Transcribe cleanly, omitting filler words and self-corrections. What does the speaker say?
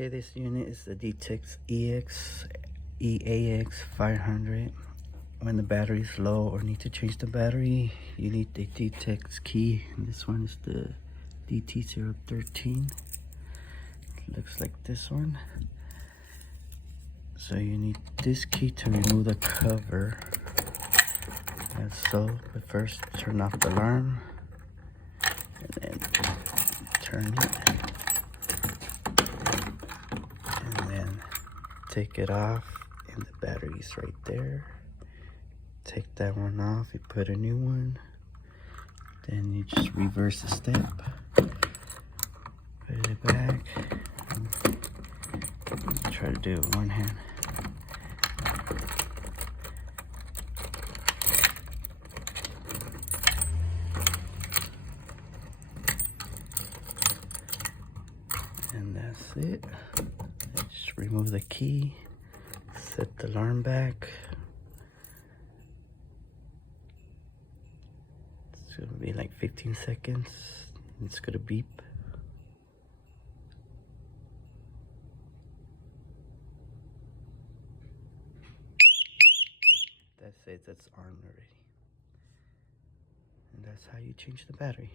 Okay, this unit is the Detex EAX-500. When the battery is low or need to change the battery, you need the Detex key. And this one is the DT013. It looks like this one. So you need this key to remove the cover. As so, but first turn off the alarm and then turn it. Take it off, and the battery's right there. Take that one off, you put a new one, then you just reverse the step, put it back, try to do it with one hand. And that's it. Just remove the key, set the alarm back. It's gonna be like 15 seconds. It's gonna beep. That's it, that's armed already. And that's how you change the battery.